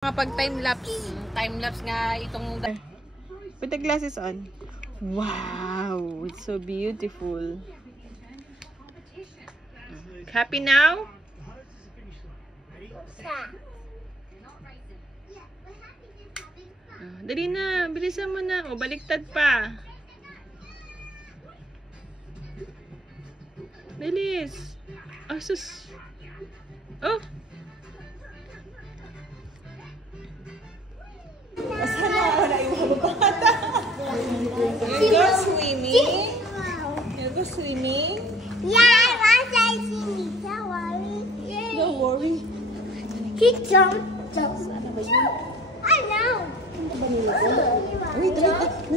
Kapag time-lapse. Time-lapse nga itong... Put the glasses on. Wow! It's so beautiful. Happy now? Dali na. Bilisan mo na. O, baliktad pa. Bilis. Oh, sus. Oh! You go swimming? You go swimming? Yeah, once I see me, don't worry. Don't worry. He jumped. I know. Wait.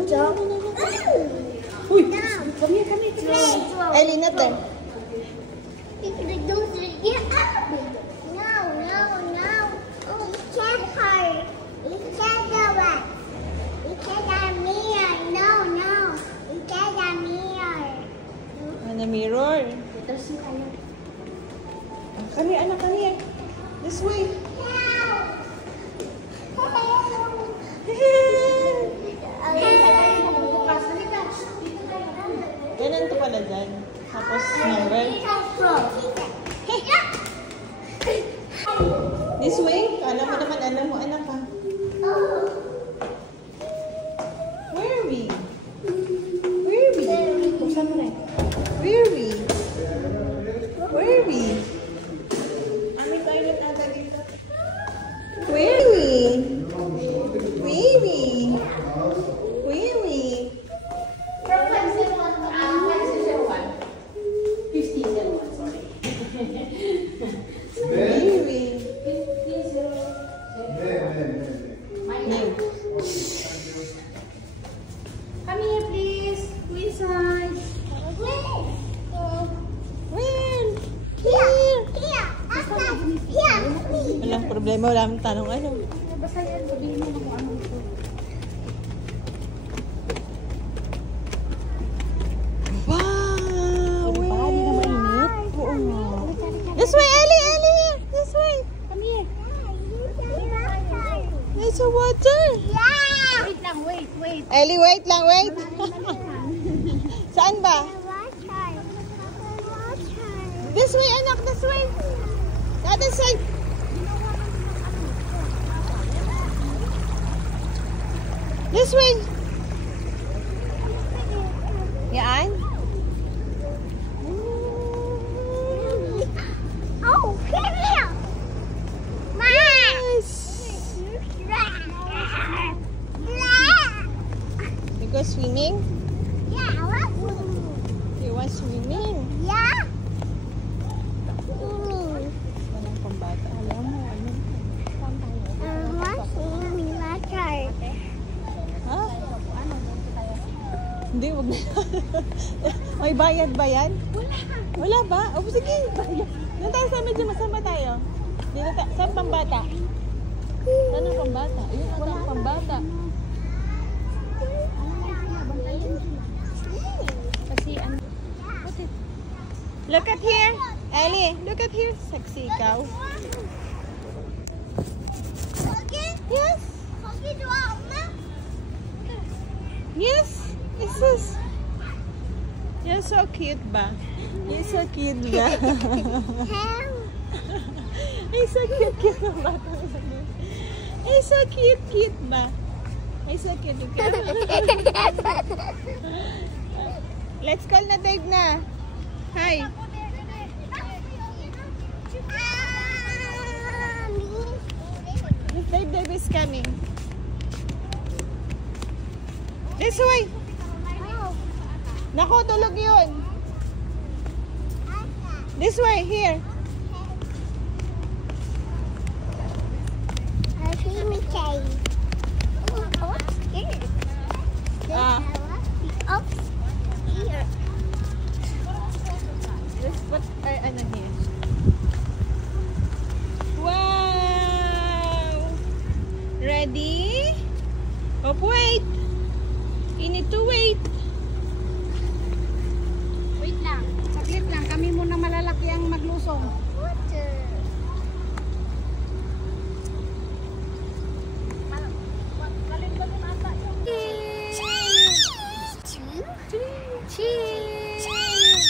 Jump. Uy, come here. Ellie, not there. No. Oh, he can't hurt. He can't do it. He can't have mirror. No. He can't have mirror. Ano, mirror? Come here, anak, come here. This way. Ganun to pala dyan. Tapos, number. This way? Alam mo naman, alam mo, anak ha. Where are we? Where are we? Buksan mo rin. Where are we? Where are we? Aming island agad dito. Where are we? Where are we? Where are we? Where are we? Come here, please. Go inside. Walang problema, walang tanong ano. Basta yan, sabihin mo kung ano ito. Wow! Baka di na mainit? Oo nga. This way, Ellie! This way! Come here. There's a water! Wait lang, wait. Ellie, wait lang, wait! Saan ba? This way, anak, this way! The other side! This way! Yan? Oh, come here. Yes! You go swimming? Yeah, I want to. You want swimming? Yeah. Walang pambata. Alam mo, ano? Ha? Hindi, wag na. May bayad ba yan? Wala ba? O, sige. Doon tayo sa medyo masama tayo. Dito tayo. Saan pambata? Saan ang pambata? Ayun, ang pambata. Kasi ano? Look at here. Ellie, look at here. Sexy ikaw. Yes. Yes. This is... You're so cute ba? You're so cute ba? You're so cute ang bata. You're so cute ba? You're so cute. Let's call na Dave na. Hi. Dave is coming. This way. Nako, tulog yun. This way, here. What are ano here? Wow! Ready? Oh, wait. You need to wait. Wait lang. Saglit lang. Kami muna malalaki ang maglusong. Cheese!